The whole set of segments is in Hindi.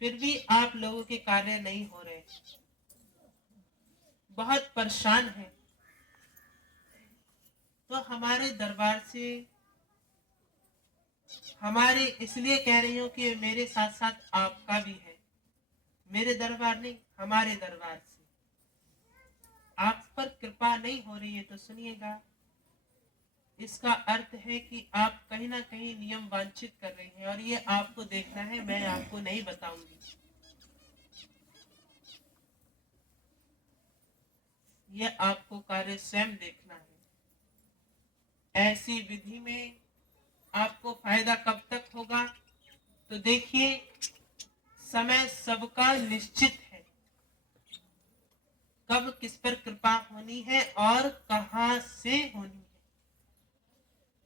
फिर भी आप लोगों के कार्य नहीं हो रहे, बहुत परेशान है। तो हमारे दरबार से, हमारे इसलिए कह रही हूँ कि मेरे साथ साथ आपका भी है, मेरे दरबार नहीं, हमारे दरबार से आप पर कृपा नहीं हो रही है। तो सुनिएगा, इसका अर्थ है कि आप कहीं ना कहीं नियम वांछित कर रही हैं, और ये आपको देखना है, मैं आपको नहीं बताऊंगी। ये आपको कार्य स्वयं देखना है। ऐसी विधि में आपको फायदा कब तक होगा? तो देखिए, समय सबका निश्चित है, कब किस पर कृपा होनी है और कहां से होनी है।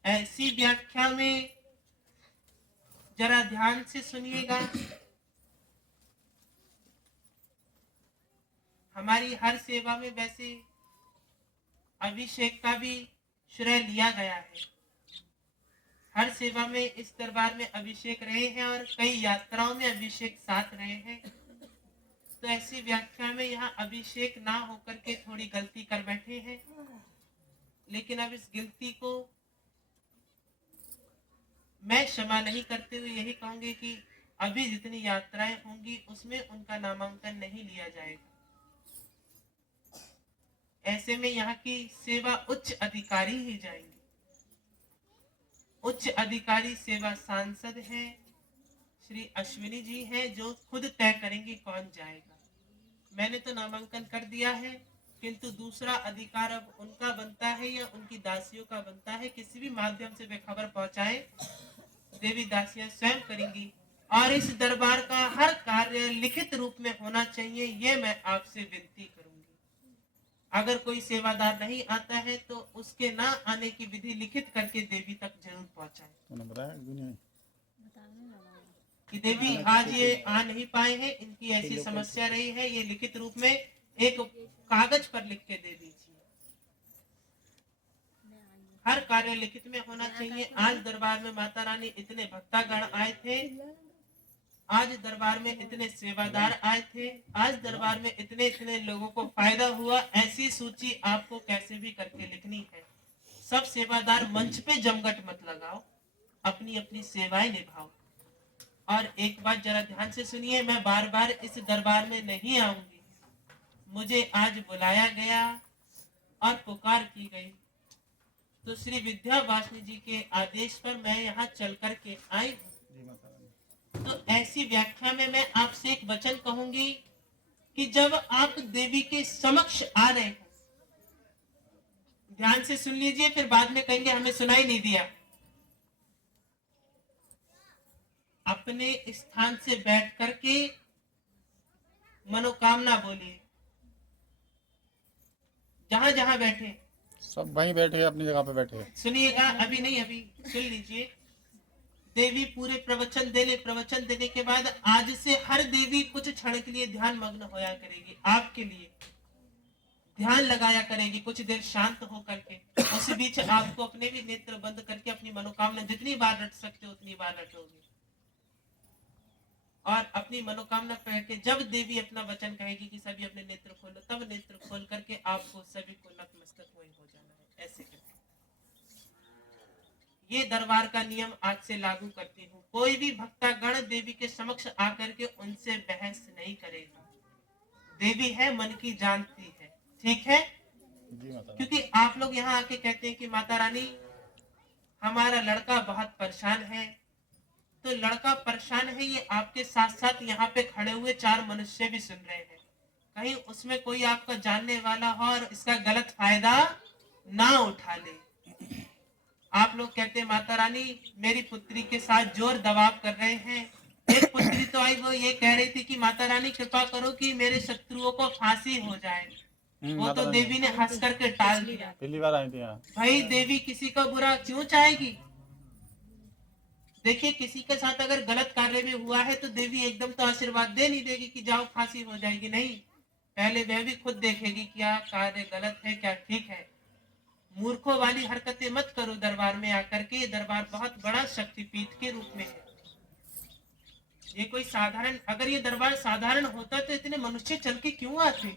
ऐसी व्याख्या में जरा ध्यान से सुनिएगा। हमारी हर सेवा में वैसे अभिषेक का भी श्रेय लिया गया है। हर सेवा में इस दरबार में अभिषेक रहे हैं और कई यात्राओं में अभिषेक साथ रहे हैं। तो ऐसी व्याख्या में यहाँ अभिषेक ना होकर के थोड़ी गलती कर बैठे हैं, लेकिन अब इस गलती को मैं क्षमा नहीं करते हुए यही कहूंगी कि अभी जितनी यात्राएं होंगी उसमें उनका नामांकन नहीं लिया जाएगा। ऐसे में यहाँ की सेवा उच्च अधिकारी ही जाएंगे। उच्च अधिकारी सेवा सांसद हैं, श्री अश्विनी जी हैं, जो खुद तय करेंगे कौन जाएगा। मैंने तो नामांकन कर दिया है, किंतु दूसरा अधिकार अब उनका बनता है या उनकी दासियों का बनता है। किसी भी माध्यम से वे खबर पहुंचाए, देवी दासियां स्वयं करेंगी। और इस दरबार का हर कार्य लिखित रूप में होना चाहिए, ये मैं आपसे विनती करूंगी। अगर कोई सेवादार नहीं आता है तो उसके ना आने की विधि लिखित करके देवी तक जरूर पहुंचाए कि देवी आज ये आ नहीं पाए हैं, इनकी ऐसी समस्या रही है, ये लिखित रूप में एक कागज पर लिख के दे दीजिए। हर कार्य लिखित में होना चाहिए। आज दरबार में माता रानी इतने भक्तागण आए थे, आज दरबार में इतने सेवादार आए थे, आज दरबार में इतने इतने लोगों को फायदा हुआ, ऐसी सूची आपको कैसे भी करके लिखनी है। सब सेवादार मंच पे जमघट मत लगाओ, अपनी अपनी सेवाएं निभाओ। और एक बात जरा ध्यान से सुनिए, मैं बार बार इस दरबार में नहीं आऊंगी। मुझे आज बुलाया गया और पुकार की गई, तो श्री विद्यावासिनी जी के आदेश पर मैं यहाँ चल कर के आई हूँ। तो ऐसी व्याख्या में मैं आपसे एक वचन कहूंगी कि जब आप देवी के समक्ष आ रहे हैं, ध्यान से सुन लीजिए, फिर बाद में कहेंगे हमें सुनाई नहीं दिया। अपने स्थान से बैठ करके मनोकामना बोलिए। जहां जहां बैठे, सब वहीं बैठे, अपनी जगह पे बैठे। सुनिएगा, अभी नहीं, अभी सुन लीजिए। देवी पूरे प्रवचन दे ले, प्रवचन देने के बाद आज से हर देवी कुछ क्षण के लिए ध्यान मग्न होया करेगी, आपके लिए ध्यान लगाया करेगी, कुछ देर शांत होकर के। उस बीच आपको अपने भी नेत्र बंद करके अपनी मनोकामना जितनी बार रट सकते हो उतनी बार रटोगे। और अपनी मनोकामना कह के जब देवी अपना वचन कहेगी कि सभी अपने नेत्र खोलो, तब नेत्र खोल करके आपको सभी को नतमस्तक वहीं हो जाना है। ऐसे करके ये दरबार का नियम आज से लागू करती हूँ। कोई भी भक्तागण देवी के समक्ष आकर के उनसे बहस नहीं करेगा। देवी है, मन की जानती है, ठीक है। क्योंकि आप लोग यहाँ आके कहते हैं कि माता रानी हमारा लड़का बहुत परेशान है, तो लड़का परेशान है ये आपके साथ साथ यहाँ पे खड़े हुए 4 मनुष्य भी सुन रहे हैं। कहीं उसमें कोई आपका जानने वाला हो और इसका गलत फायदा ना उठा ले। आप लोग कहते हैं माता रानी मेरी पुत्री के साथ जोर दबाव कर रहे हैं। एक पुत्री तो आई, वो ये कह रही थी कि माता रानी कृपा करो कि मेरे शत्रुओं को फांसी हो जाए। वो तो देवी ने हंस करके टाल दिया। पहली बार आई थी यहाँ। भाई देवी किसी का बुरा क्यों चाहेगी? देखिए, किसी के साथ अगर गलत कार्य भी हुआ है तो देवी एकदम तो आशीर्वाद दे नहीं देगी कि जाओ फांसी हो जाएगी, नहीं। पहले वह भी खुद देखेगी क्या कार्य गलत है, क्या ठीक है। मूर्खों वाली हरकतें मत करो दरबार में आकर के। दरबार बहुत बड़ा शक्तिपीठ के रूप में है। ये कोई साधारण, अगर ये दरबार साधारण होता तो इतने मनुष्य चल के क्यों आते?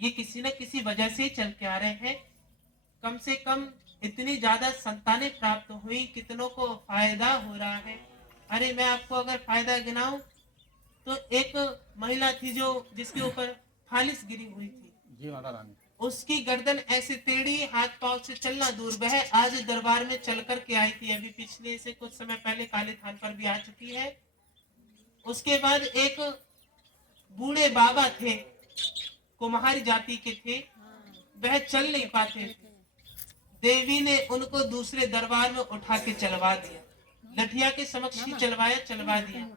ये किसी न किसी वजह से ही चल के आ रहे हैं। कम से कम इतनी ज्यादा संतानें प्राप्त हुई, कितनों को फायदा हो रहा है। अरे मैं आपको अगर फायदा गिनाऊं तो एक महिला थी जो जिसके ऊपर फालिस गिरी हुई थी, जी माता रानी। उसकी गर्दन ऐसे टेढ़ी, हाथ पांव से चलना दूर, वह आज दरबार में चल कर के आई थी। अभी पिछले से कुछ समय पहले काली थान पर भी आ चुकी है। उसके बाद एक बूढ़े बाबा थे, कुम्हारी जाति के थे, वह चल नहीं पाते थे। देवी ने उनको दूसरे दरबार में उठा के चलवा दिया, लठिया के समक्ष ही चलवा दिया।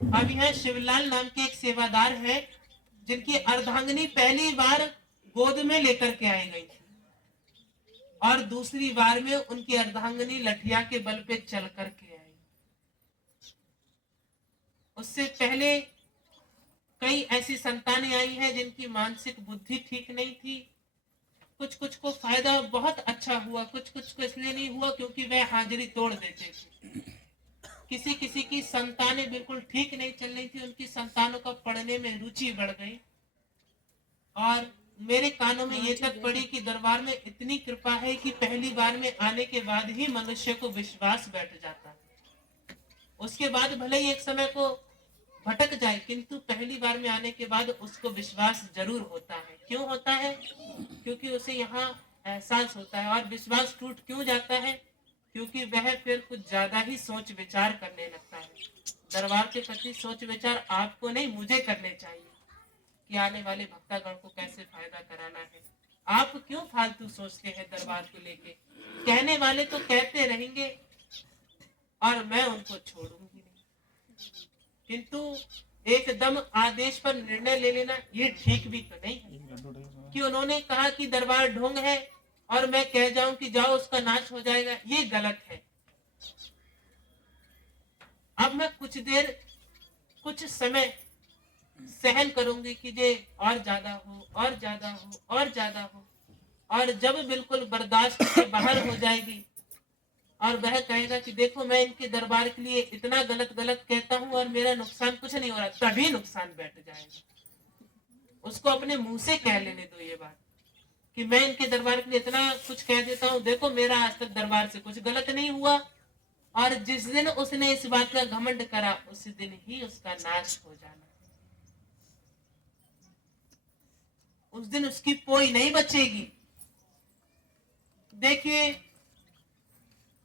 अब यहाँ शिवलाल नाम के एक सेवादार है, जिनकी अर्धांगिनी पहली बार गोद में लेकर के आई गई थी और दूसरी बार में उनकी अर्धांगिनी लठिया के बल पे चल कर के आई। उससे पहले कई ऐसी संतानें आई हैं जिनकी मानसिक बुद्धि ठीक नहीं थी। कुछ कुछ को फायदा बहुत अच्छा हुआ, कुछ कुछ को इसलिए नहीं हुआ क्योंकि वह हाजिरी तोड़ देते थे। किसी किसी की संतानें बिल्कुल ठीक नहीं चल रही थी, उनकी संतानों का पढ़ने में रुचि बढ़ गई। और मेरे कानों में ये तक पड़ी कि दरबार में इतनी कृपा है कि पहली बार में आने के बाद ही मनुष्य को विश्वास बैठ जाता है। उसके बाद भले ही एक समय को भटक जाए, किंतु पहली बार में आने के बाद उसको विश्वास जरूर होता है। क्यों होता है? क्योंकि उसे यहाँ एहसास होता है। और विश्वास टूट क्यों जाता है? क्योंकि वह फिर कुछ ज्यादा ही सोच विचार करने लगता है। दरबार के प्रति सोच विचार आपको नहीं, मुझे करने चाहिए कि आने वाले भक्तगण को कैसे फायदा कराना है। आप क्यों फालतू सोचते हैं दरबार को लेके? कहने वाले तो कहते रहेंगे और मैं उनको छोड़ूंगी नहीं, किंतु एकदम आदेश पर निर्णय ले लेना ये ठीक भी तो नहीं है कि उन्होंने कहा कि दरबार ढोंग है और मैं कह जाऊं कि जाओ उसका नाश हो जाएगा, ये गलत है। अब मैं कुछ समय सहन करूंगी कि ये और ज्यादा हो और ज्यादा हो और ज्यादा हो, और जब बिल्कुल बर्दाश्त से बाहर हो जाएगी और वह कहेगा कि देखो मैं इनके दरबार के लिए इतना गलत कहता हूँ और मेरा नुकसान कुछ नहीं हो रहा, तभी नुकसान बैठ जाएगा। उसको अपने मुंह से कह लेने दो ये बात कि मैं इनके दरबार के लिए इतना कुछ कह देता हूँ, देखो मेरा आज तक दरबार से कुछ गलत नहीं हुआ। और जिस दिन उसने इस बात का घमंड करा उस दिन ही उसका नाश हो जाना, उस दिन उसकी पोई नहीं बचेगी। देखिए,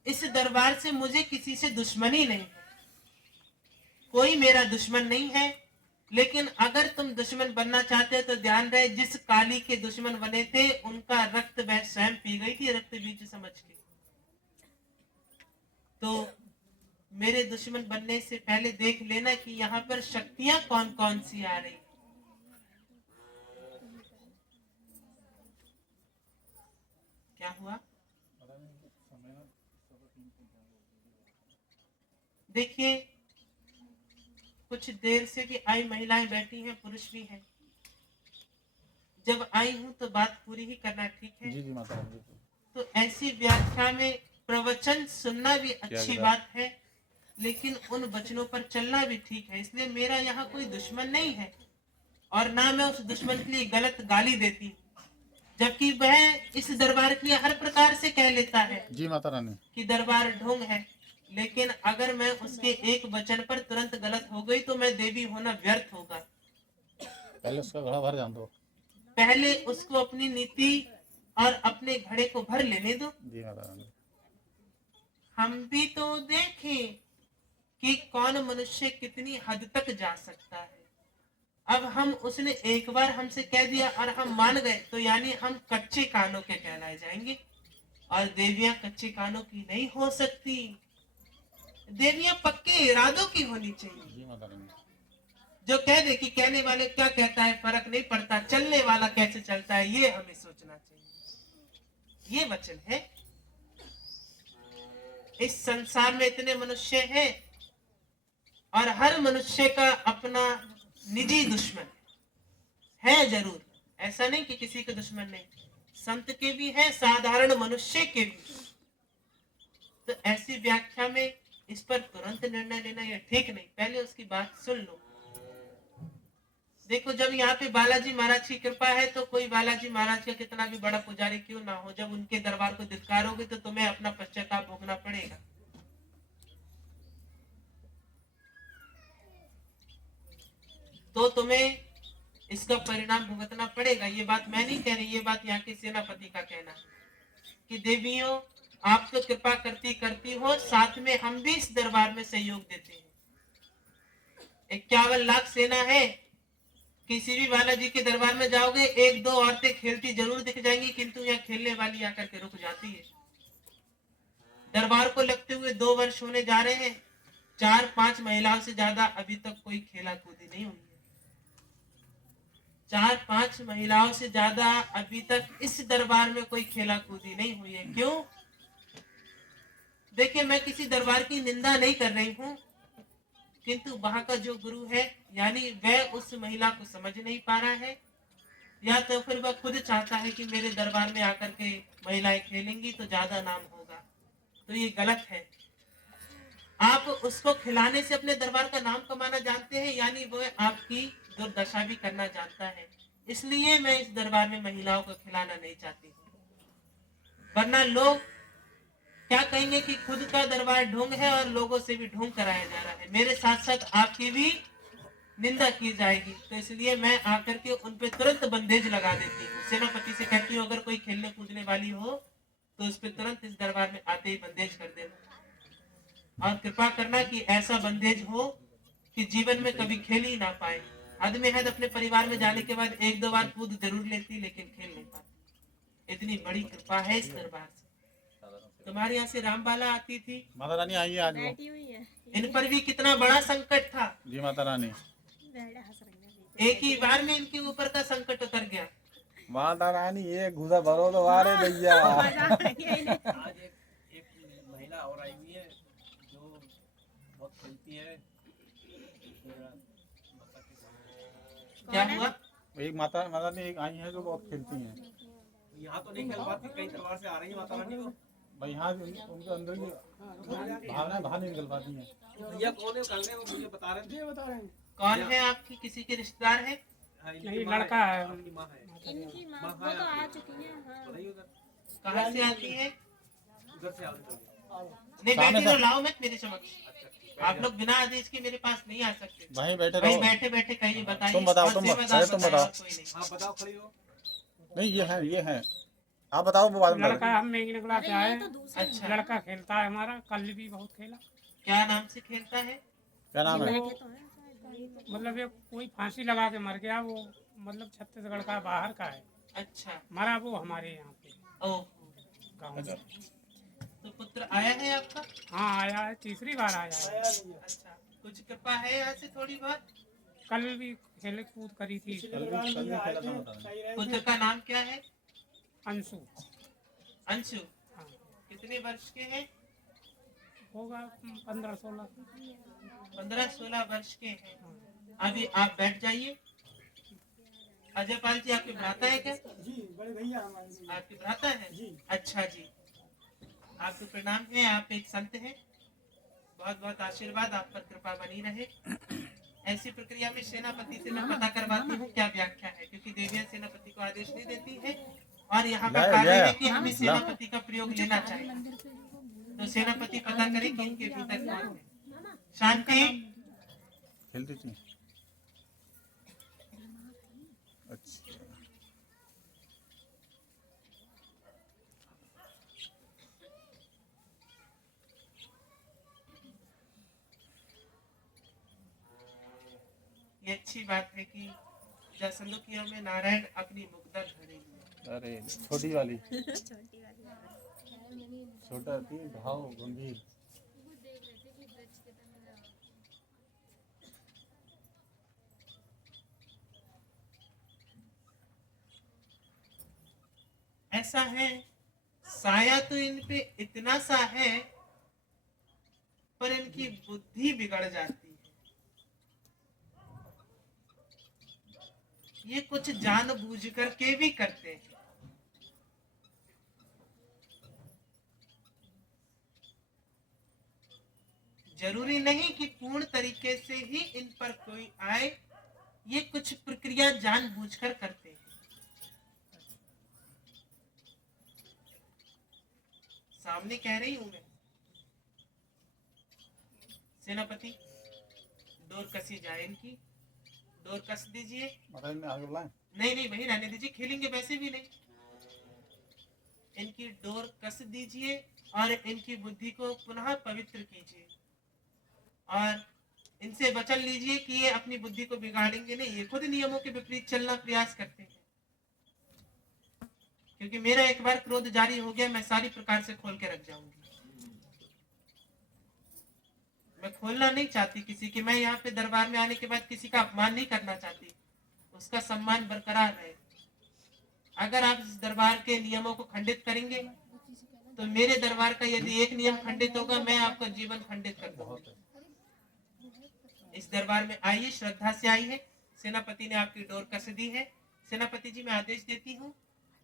इस दरबार से मुझे किसी से दुश्मनी नहीं है, कोई मेरा दुश्मन नहीं है। लेकिन अगर तुम दुश्मन बनना चाहते हो तो ध्यान रहे, जिस काली के दुश्मन बने थे उनका रक्त वह स्वयं पी गई थी, रक्त बीज समझ के। तो मेरे दुश्मन बनने से पहले देख लेना कि यहाँ पर शक्तियां कौन कौन सी आ रही। क्या हुआ? देखिए, कुछ देर से भी आई महिलाएं बैठी हैं, पुरुष भी हैं। जब आई हूं तो बात पूरी ही करना ठीक है। जी जी माता रानी। तो ऐसी व्याख्या में प्रवचन सुनना भी अच्छी बात है, लेकिन उन वचनों पर चलना भी ठीक है। इसलिए मेरा यहाँ कोई दुश्मन नहीं है और ना मैं उस दुश्मन के लिए गलत गाली देती हूँ, जबकि वह इस दरबार के लिए हर प्रकार से कह लेता है जी माता रानी कि दरबार ढोंग है। लेकिन अगर मैं उसके एक वचन पर तुरंत गलत हो गई तो मैं देवी होना व्यर्थ होगा। पहले उसका घड़ा भर जान दो, पहले उसको अपनी नीति और अपने घड़े को भर लेने दो। जी माता रानी। हम भी तो देखें कि कौन मनुष्य कितनी हद तक जा सकता है। अब हम उसने एक बार हमसे कह दिया और हम मान गए तो यानी हम कच्चे कानों के कहलाए जाएंगे, और देवियां कच्चे कानों की नहीं हो सकती। देवियां पक्के इरादों की होनी चाहिए। जी माता रानी। जो कह दे कि कहने वाले क्या कहता है फर्क नहीं पड़ता, चलने वाला कैसे चलता है ये हमें सोचना चाहिए। ये वचन है। इस संसार में इतने मनुष्य हैं और हर मनुष्य का अपना निजी दुश्मन है जरूर, ऐसा नहीं कि किसी के दुश्मन नहीं, संत के भी है, साधारण मनुष्य के भी। तो ऐसी व्याख्या में इस पर तुरंत निर्णय लेना यह ठीक नहीं, पहले उसकी बात सुन लो। देखो, जब यहाँ पे बालाजी महाराज की कृपा है तो कोई बालाजी महाराज का कितना भी बड़ा पुजारी क्यों ना हो, जब उनके दरबार को धिक्कारोगे तो तुम्हें अपना पश्चाताप भोगना पड़ेगा। तो तुम्हें इसका परिणाम भुगतना पड़ेगा। ये बात मैं नहीं कह रही, ये बात यहाँ के सेनापति का कहना है कि देवियों, आप तो कृपा करती करती हो, साथ में हम भी इस दरबार में सहयोग देते हैं। 51 लाख सेना है, किसी भी बालाजी के दरबार में जाओगे, एक दो औरतें खेलती जरूर दिख जाएंगी, किंतु यहाँ खेलने वाली आकर के रुक जाती है। दरबार को लगते हुए 2 वर्ष होने जा रहे हैं, 4-5 महिलाओं से ज्यादा अभी तक कोई खेला कूदी नहीं हुई है। 4-5 महिलाओं से ज्यादा अभी तक इस दरबार में कोई खेला कूदी नहीं हुई है। क्यों? देखिए, मैं किसी दरबार की निंदा नहीं कर रही हूँ, किंतु वहां का जो गुरु है, यानी वह उस महिला को समझ नहीं पा रहा है, या तो फिर वह खुद चाहता है कि मेरे दरबार में आकर के महिलाएं खेलेंगी तो ज्यादा नाम होगा। तो ये गलत है। आप उसको खिलाने से अपने दरबार का नाम कमाना जानते हैं, यानी वह आपकी दुर्दशा भी करना जानता है। इसलिए मैं इस दरबार में महिलाओं को खिलाना नहीं चाहती हूँ, वरना लोग क्या कहेंगे कि खुद का दरबार ढोंग है और लोगों से भी ढोंग कराया जा रहा है, मेरे साथ साथ आपकी भी निंदा की जाएगी। तो इसलिए मैं आकर के उन पे तुरंत बंदेज लगा देती हूँ। सेनापति से कहती हूँ, अगर कोई खेलने कूदने वाली हो तो उस पे तुरंत इस दरबार में आते ही बंदेज कर देना, और कृपा करना कि ऐसा बंदेज हो कि जीवन में कभी खेल ही ना पाए। हद में हद अपने परिवार में जाने के बाद 1-2 बार कूद जरूर लेती, लेकिन खेल नहीं पाती। इतनी बड़ी कृपा है इस दरबार से। तुम्हारे यहाँ से रामबाला आती थी, माता रानी आई है आज वो। इन पर भी कितना बड़ा संकट था। जी माता रानी, एक ही बार में इनके ऊपर का संकट उतर गया। माता रानी ये घुसा भरो तो वारे भैया। आज एक महिला और आई हुई है जो बहुत खेलती है। क्या हुआ? एक माता माता रानी एक आई है जो बहुत खेलती हैं। यहाँ तो नहीं खेल पाती, कई दरबार से आ रही है माता रानी को। भाई यहाँ उनके अंदर की भावनाएं बाहर नहीं निकल पाती हैं। भैया कौन है, कल वो मुझे बता रहे थे। कौन है आपकी? किसी के रिश्तेदार है? नहीं, लड़का है, आपकी माँ है। इनकी माँ माँ वो तो है आ चुकी है। हाँ। बताइए उधर, कहाँ से आती है? उधर से आती है। नहीं, बैठी तो लाओ मत मेरे समक्ष। आप लोग बिना आदेश के मेरे पास नहीं आ सकते। वहीं बैठे भाई रहो। बैठे बैठे कहिए, बताइए। तुम बताओ, और तुम सेवादार पहले तुम बताएं, बताओ। और कोई नहीं। हाँ बताओ, खड़ी हो। नहीं ये है आप बताओ, वो बाद में लड़का हम मेघना क्लास से अरे आए, ये तो दूसरे अच्छा, लड़का खेलता है हमारा, कल भी बहुत खेला। क्या नाम से खेलता है? क्या नाम है? बैठे तो हैं शायद। मतलब ये कोई फांसी लगा के मर गया, वो मतलब छत्तीसगढ़ का बाहर का है, अच्छा, मरा वो हमारे यहाँ पे ओह, गाँव अच्छा। में। तो पुत्र आया है आपका? हाँ आया है, तीसरी बार आया है। अच्छा, कुछ कृपा है यहाँ से थोड़ी बहुत? कल भी खेले कूद करी थी। कल भी खेला था माता रानी। पुत्र का नाम क्या है? अंशु, अंशु। हाँ कितने वर्ष के हैं? होगा 15-16। 15-16 वर्ष के हैं। अभी आप बैठ जाइए। अजय पाल जी आपके भ्राता है क्या? जी, बड़े भैया हमारे। आपके भ्राता है? जी। अच्छा जी, आपको प्रणाम है। आप एक संत हैं, बहुत बहुत आशीर्वाद, आप पर कृपा बनी रहे। ऐसी प्रक्रिया में सेनापति से मैं पता करवाती हूँ क्या व्याख्या है, क्योंकि देवियां सेनापति को आदेश नहीं देती है, और यहाँ का कार्य है कि हमें सेनापति का प्रयोग लेना चाहिए। तो सेनापति पता करे कि इनके भीतर कौन है। शांति। खेलती थी। अच्छा ये अच्छी बात है कि जसंदुकिया में नारायण अपनी मुग्धा धरेंगे। अरे छोटी वाली छोटा थी भाव गंभीर। ऐसा है, साया तो इन पे इतना सा है, पर इनकी बुद्धि बिगड़ जाती है। ये कुछ जानबूझ करके भी करते हैं। जरूरी नहीं कि पूर्ण तरीके से ही इन पर कोई आए, ये कुछ प्रक्रिया जानबूझकर करते हैं। सामने कह रही हूं मैं। सेनापति डोर कसी जाए, इनकी डोर कस दीजिए। माता जी ने आगे बुलाएं। नहीं नहीं, वही रहने दीजिए, खेलेंगे वैसे भी नहीं। इनकी डोर कस दीजिए और इनकी बुद्धि को पुनः पवित्र कीजिए और इनसे वचन लीजिए कि ये अपनी बुद्धि को बिगाड़ेंगे नहीं, ये खुद नियमों के विपरीत चलना प्रयास करते हैं। क्योंकि मेरा एक बार क्रोध जारी हो गया, मैं सारी प्रकार से खोल के रख जाऊंगी। मैं खोलना नहीं चाहती किसी की। मैं यहाँ पे दरबार में आने के बाद किसी का अपमान नहीं करना चाहती, उसका सम्मान बरकरार रहे। अगर आप इस दरबार के नियमों को खंडित करेंगे तो मेरे दरबार का यदि एक नियम खंडित होगा, मैं आपका जीवन खंडित कर दूंगा। इस दरबार में आइए, श्रद्धा से आई है। सेनापति ने आपकी डोर कस दी है। सेनापति जी, मैं आदेश देती हूँ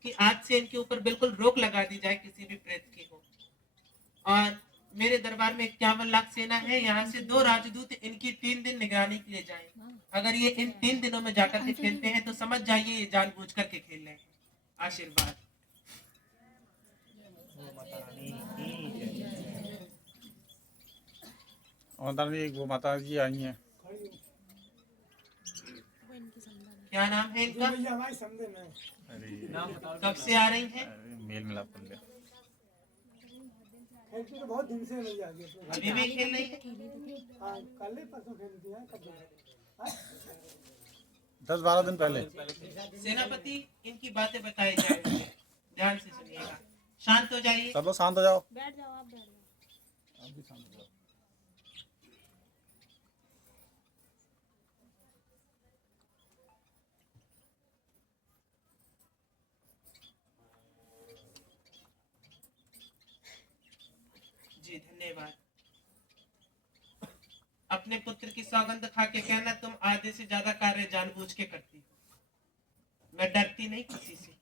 कि आज से इनके ऊपर बिल्कुल रोक लगा दी जाए, किसी भी प्रेत की हो। और मेरे दरबार में 51 लाख सेना है, यहाँ से 2 राजदूत इनकी 3 दिन निगरानी के लिए जाए। अगर ये इन 3 दिनों में जाकर के खेलते हैं तो समझ जाइए ये जानबूझ करके खेल रहे हैं। आशीर्वाद। वो माता जी आई हैं। क्या नाम है इनका? अरे नाम बताओ। कब से आ रही हैं? मेल मिलाप कर लिया। बहुत दिन से नहीं आ गया। अभी भी खेल रही है? हाँ, कल ही परसों खेलती है। कब 10-12 दिन पहले। सेनापति, इनकी बातें बताई जाए, ध्यान से सुनिएगा। शांत हो जाइए। सब लोग शांत हो जाओ। बैठ जाओ, आप बैठ जाओ। आप भी शांत हो जाओ। जी धन्यवाद। अपने पुत्र की सौगंध खा के कहना, तुम आधे से ज्यादा कार्य जानबूझ के करती हो। मैं डरती नहीं किसी से।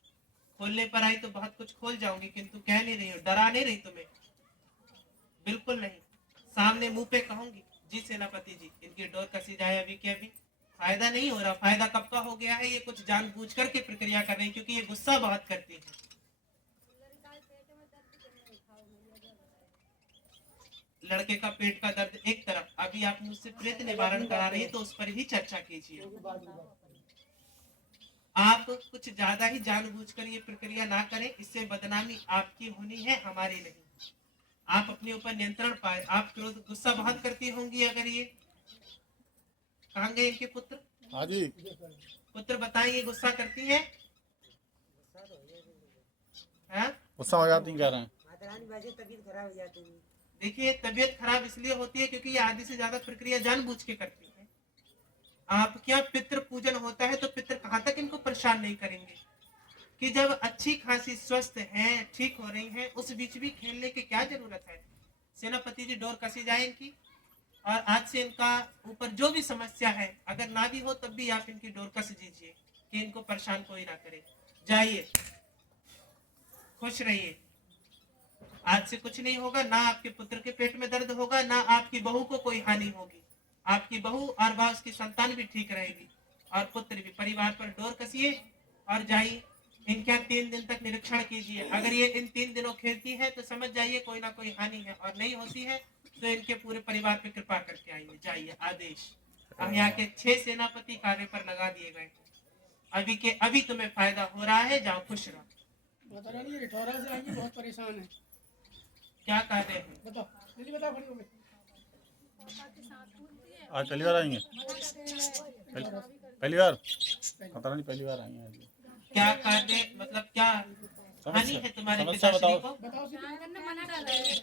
खोलने पर आई तो बहुत कुछ खोल जाऊंगी, किंतु कह नहीं रही हूँ, डरा नहीं रही तुम्हें, बिल्कुल नहीं। सामने मुंह पे कहूंगी। जी सेनापति जी, इनकी डोर कसी जाए अभी के अभी। फायदा नहीं हो रहा। फायदा कब का हो गया है? ये कुछ जानबूझ करके प्रक्रिया कर रही है, क्योंकि ये गुस्सा बहुत करती है। लड़के का पेट का दर्द एक तरफ, अभी आप मुझसे प्रेत निवारण करा रही है तो उस पर ही चर्चा कीजिए। आप कुछ ज्यादा ही जानबूझकर ये प्रक्रिया ना करें, इससे बदनामी आपकी होनी है, हमारी नहीं। आप अपने ऊपर नियंत्रण पाए। आप क्रोध गुस्सा बहुत करती होंगी। अगर ये कहाँ गए इनके पुत्र? हाँ जी। पुत्र बताएं, ये गुस्सा करती है? गुस्सा हो जाती कह रहे हैं। तबीयत खराब हो जाती है। देखिए, तबीयत खराब इसलिए होती है क्योंकि ये आधी से ज्यादा प्रक्रिया जानबूझ के करती है। आपके यहाँ पितृ पूजन होता है तो पितृ कहाँ तक इनको परेशान नहीं करेंगे कि जब अच्छी खासी स्वस्थ हैं, ठीक हो रही हैं, उस बीच भी खेलने की क्या जरूरत है? सेनापति जी, डोर कसी जाए इनकी और आज से इनका ऊपर जो भी समस्या है, अगर ना भी हो तब भी आप इनकी डोर कस दीजिए कि इनको परेशान कोई ना करे। जाइए, खुश रहिए। आज से कुछ नहीं होगा। ना आपके पुत्र के पेट में दर्द होगा, ना आपकी बहू को कोई हानि होगी। आपकी बहू और वह उसकी संतान भी ठीक रहेगी और पुत्र भी। परिवार पर डोर कसिए और जाइए। इनका 3 दिन तक निरीक्षण कीजिए। अगर ये इन 3 दिनों खेलती है तो समझ जाइए कोई ना कोई हानि है, और नहीं होती है तो इनके पूरे परिवार पे कृपा करके आइए। जाइए। आदेश। अब यहाँ के 6 सेनापति कार्य पर लगा दिए गए। अभी के अभी तुम्हें फायदा हो रहा है, जाओ खुश रहो। बता रही है, 18 से आएंगे, बहुत परेशान है। क्या कार्य है? बताओ, जल्दी बताओ, खड़ी हो गई। आज पहली बार आएंगे? पहली बार? पता नहीं, पहली बार आई हैं आज। क्या कार्य मतलब क्या हानि है तुम्हारे समस्या पिताश्री बताओ। को? बताओ सीधे। मना कर रहे हैं।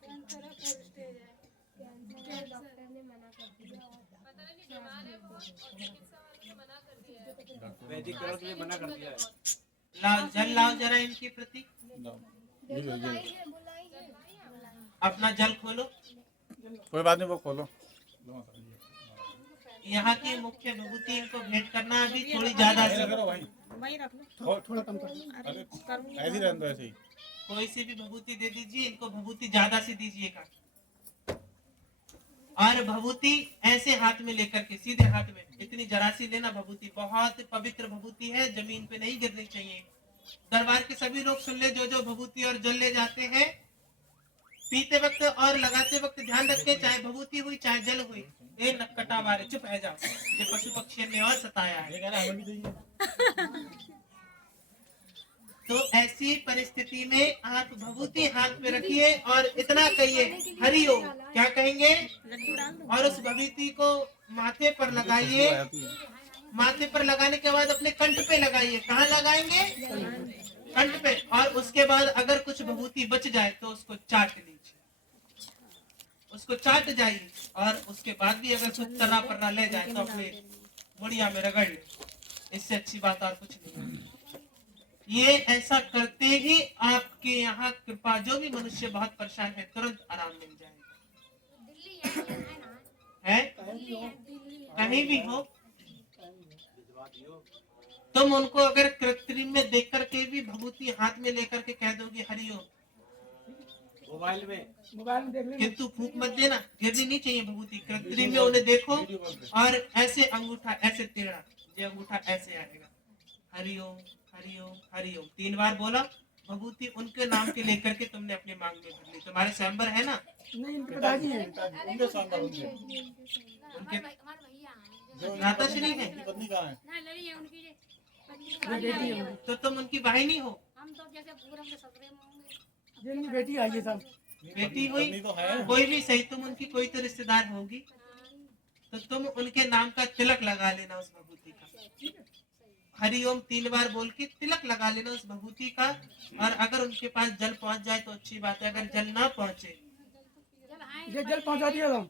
कैंसर है, फुल स्टेज है। कैंसर डॉक्टर ने मना कर दिया। वैदिक करण के लिए मना कर दिया है। लाओ जल, लाओ जरा इनके प्रति। अपना जल खोलो। कोई बात नहीं, वो खोलो। यहाँ की मुख्य विभूति इनको भेंट करना अभी थोड़ी ज्यादा सी। वही रख लो, थोड़ा कम कर। ऐसे ही रहने दो, ऐसे ही। कोई सी भी विभूति दे दीजिए, इनको विभूति ज्यादा सी दीजिएगा। और भभूति ऐसे हाथ में लेकर के, सीधे हाथ में, इतनी जरा सी लेना भभूति, बहुत पवित्र भभूति है, जमीन पे नहीं गिरनी चाहिए। दरबार के सभी लोग सुन ले, जो जो भभूति और जल ले जाते हैं, पीते वक्त और लगाते वक्त ध्यान रखे, चाहे भभूति हुई चाहे जल हुई, ये नक्कटा मारे, चुप है जाओ, ये पशु पक्षी ने और सताया है। ये कह रहा है हमें भी चाहिए। तो ऐसी परिस्थिति में आप भभूति हाथ में रखिए और इतना कहिए हरि ओम। क्या कहेंगे? और उस भभूति को माथे पर लगाइए। माथे पर लगाने के बाद अपने कंठ पे लगाइए। कहाँ लगाएंगे? कंठ पे। और उसके बाद अगर कुछ भभूति बच जाए तो उसको चाट लीजिए, उसको चाट जाइए। और उसके बाद भी अगर कुछ तना पन्ना ले जाए तो अपने मुड़िया में रगड़ ले। इससे अच्छी बात और कुछ नहीं है। ये ऐसा करते ही आपके यहाँ कृपा, जो भी मनुष्य बहुत परेशान है, तुरंत आराम मिल जाएगा। है कहीं भी हो, तुम उनको अगर कृत्रिम में देख करके भी भभूति हाथ में लेकर के कह दोगे हरिओम, मोबाइल में देख लेना। किंतु फूंक मत देना, गिरनी नहीं चाहिए भभूति। कृत्रिम में उन्हें देखो और ऐसे अंगूठा ऐसे टेढ़ा, ये अंगूठा ऐसे आएगा, हरिओम हरिओम हरिओम 3 बार बोला। भभूति उनके नाम के लेकर के तुमने अपने मांग में भर ली। तुम्हारे स्वयंवर है ना? नहीं, इनके पिताजी हैं। उनके सामने उनके उनके माता श्री है, उनकी पत्नी कहाँ है? तो तुम उनकी वाहिनी हो। जिनकी बेटी आई है सब। बेटी हुई पत्नी तो है। कोई भी सही, तुम उनकी कोई तो रिश्तेदार होगी, तो तुम उनके नाम का तिलक लगा लेना उस भभूति का। हरिओम 3 बार बोल के तिलक लगा लेना उस भभूति का। और अगर उनके पास जल पहुंच जाए तो अच्छी बात है, अगर जल ना पहुंचे, ये जल पहुंचा दिया तुम।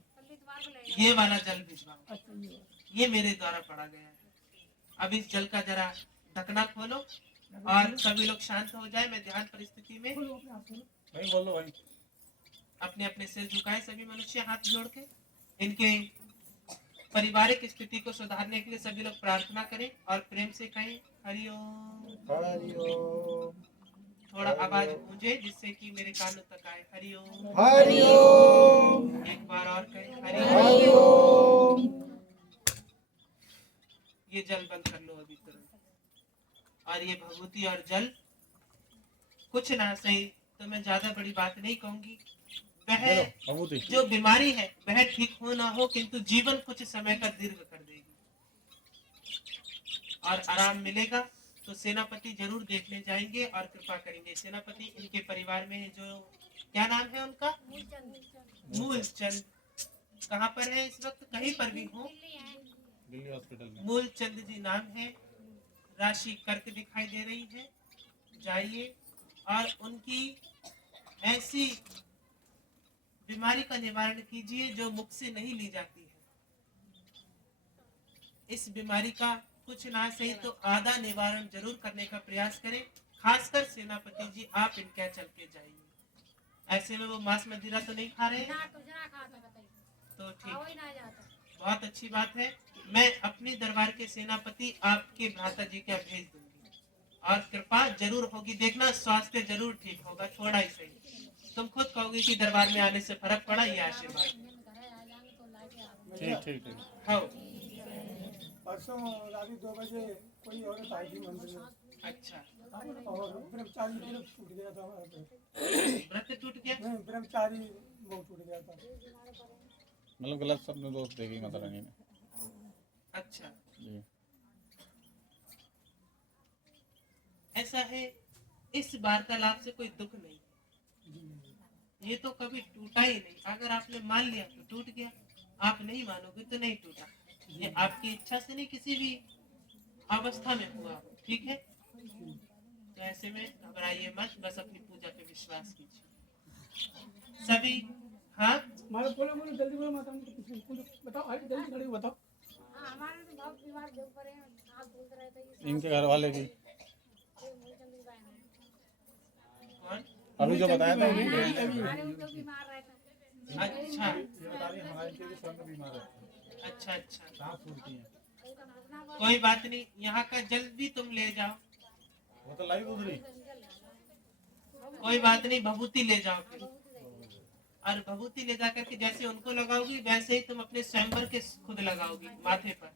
ये वाला जल भिजवाओ, ये मेरे द्वारा पढ़ा गया है। अब इस जल का जरा ढकना खोलो और सभी लोग शांत हो जाए। मैं ध्यान परिस्थिति में भाई बोल लो भाई। अपने अपने सिर झुकाए, सभी मनुष्य हाथ जोड़ के। इनके पारिवारिक स्थिति को सुधारने के लिए सभी लोग प्रार्थना करें और प्रेम से कहें हरिओम। हरिओम थोड़ा आवाज गूंजे जिससे कि मेरे कानों तक आए। हरिओम हरिओम एक बार और कहें हरिओम। हरिओम। ये जल बंद कर लो अभी तुरंत। और ये भभूति और जल कुछ ना सही तो मैं ज्यादा बड़ी बात नहीं कहूंगी। वह भभूति जो बीमारी है वह ठीक हो ना हो, किंतु जीवन कुछ समय का दीर्घ कर देगी और आराम मिलेगा। तो सेनापति जरूर देखने जाएंगे और कृपा करेंगे। सेनापति इनके परिवार में है, जो क्या नाम है उनका? मूलचंद। कहाँ पर है इस वक्त? कहीं पर भी हो, दिल्ली हॉस्पिटल में। मूलचंद जी नाम है। राशि कर्क दिखाई दे रही है। जाइए और उनकी ऐसी बीमारी का निवारण कीजिए जो मुख से नहीं ली जाती है। इस बीमारी का कुछ ना सही तो आधा निवारण जरूर करने का प्रयास करें। खासकर सेनापति जी, आप इनके चल के जाइए। ऐसे में वो मांस मदिरा तो नहीं खा रहे हैं, तो ठीक, बहुत अच्छी बात है। मैं अपने दरबार के सेनापति आपके भ्राता जी के भेज दूंगी और कृपा जरूर होगी। देखना स्वास्थ्य जरूर ठीक होगा, थोड़ा ही सही। तुम खुद कहोगे कि दरबार में आने से फर्क पड़ा, ये आशीर्वाद। ठीक ठीक ठीक। हाँ, परसों रात 2 बजे कोई औरत आई थी मंदिर में। अच्छा, और ब्रह्मचारी व्रत टूट गया था हमारा पे। व्रत टूट गया? नहीं, ब्रह्मचारी वो टूट गया था। मतलब गलत शब्द दोस्त देगी माता रानी ने। अच्छा, जी ऐसा है। इस वार्तालाप से कोई दुख नहीं, ये तो कभी टूटा ही नहीं। अगर आपने मान लिया तो टूट गया, आप नहीं मानोगे तो नहीं टूटा। ये आपकी इच्छा से नहीं, किसी भी अवस्था में हुआ, ठीक है? तो ऐसे में घबराइए मत, बस अपनी पूजा पे विश्वास कीजिए सभी। हाँ, मारो, बोलो बोलो, जल्दी बोलो माता रानी को कुछ बोलो, बताओ, आज जल्दी खड़े हो, बताओ। हमारे तो बहुत बीमार देख पड़े हैं, आप बोल रहे थे ये इनके घर वाले की कौन? अभी जो बताया था अभी- हमारे उनको बीमार रहते हैं। अच्छा ये बता रही है हमारे इनके भी स्वयं बीमार है। अच्छा अच्छा, सांस फूलती है। कोई बात नहीं। यहाँ का जल भी तुम ले जाओ, वो तो लाई दूसरी। कोई बात नहीं। भभूति ले जाओ फिर। और भभूति ले जाकर के जैसे उनको लगाओगी वैसे ही तुम अपने स्वयंवर के खुद लगाओगी माथे पर।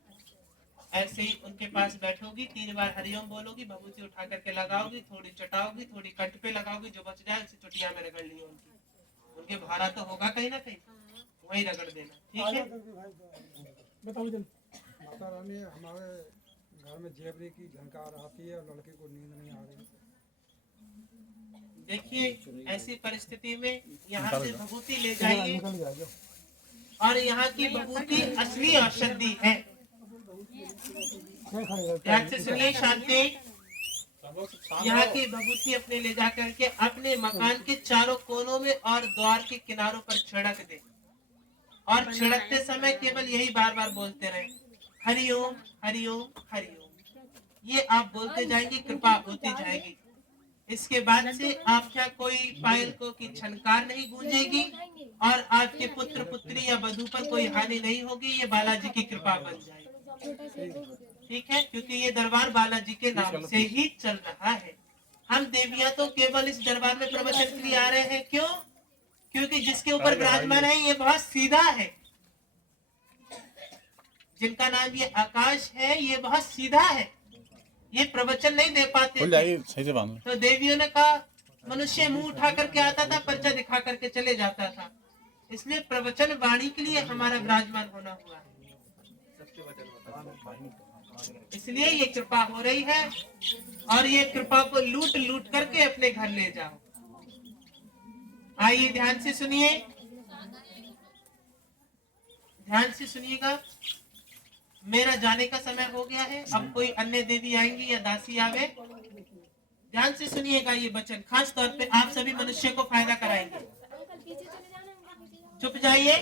ऐसे ही उनके पास बैठोगी, 3 बार हरिओम बोलोगी, भभूति उठा करके लगाओगी, थोड़ी चटाओगी, थोड़ी कंठ पे लगाओगी, जो बच जाए उसे चुटिया में रगड़ लियो। उनके भारा तो होगा कहीं ना कहीं, वही रगड़ देना, ठीक है। बताओ जल्दी। माता रानी हमारे घर में जेवरी की झनकार आती है और लड़के को नींद नहीं आ रही। देखिए ऐसी परिस्थिति में यहाँ से भभूति ले जाइए और यहाँ की भभूति असली औषधि है। ध्यान से सुनिए, शांति। यहाँ की भभूति अपने ले जा करके अपने मकान के चारों कोनों में और द्वार के किनारों पर छिड़क दे और छिड़कते समय केवल यही बार बार बोलते रहे, हरिओम हरिओम हरिओम। ये आप बोलते जाएंगे, कृपा होती जाएगी। इसके बाद से आपका कोई पायल को की छनकार नहीं गूंजेगी और आपके पुत्र पुत्री या वधू पर कोई हानि नहीं होगी। ये बालाजी की कृपा बन जाएगी, ठीक है, क्योंकि ये दरबार बालाजी के नाम से ही चल रहा है। हम देवियां तो केवल इस दरबार में प्रवचन के लिए आ रहे हैं। क्यों? क्योंकि जिसके ऊपर विराजमान है ये बहुत सीधा है। जिनका नाम ये आकाश है ये बहुत सीधा है, ये प्रवचन नहीं दे पाते थे। तो देवियों ने कहा, मनुष्य मुंह उठा करके आता था, पर्चा दिखा करके चले जाता था। इसलिए प्रवचन वाणी के लिए हमारा विराजमान होना हुआ है, इसलिए ये कृपा हो रही है। और ये कृपा को लूट लूट करके अपने घर ले जाओ। आइए ध्यान से सुनिए, ध्यान से सुनिएगा। मेरा जाने का समय हो गया है, अब कोई अन्य देवी आएंगी या दासी आवे। ध्यान से सुनिएगा ये वचन, खास तौर पे आप सभी मनुष्य को फायदा कराएंगे। चुप जाइए।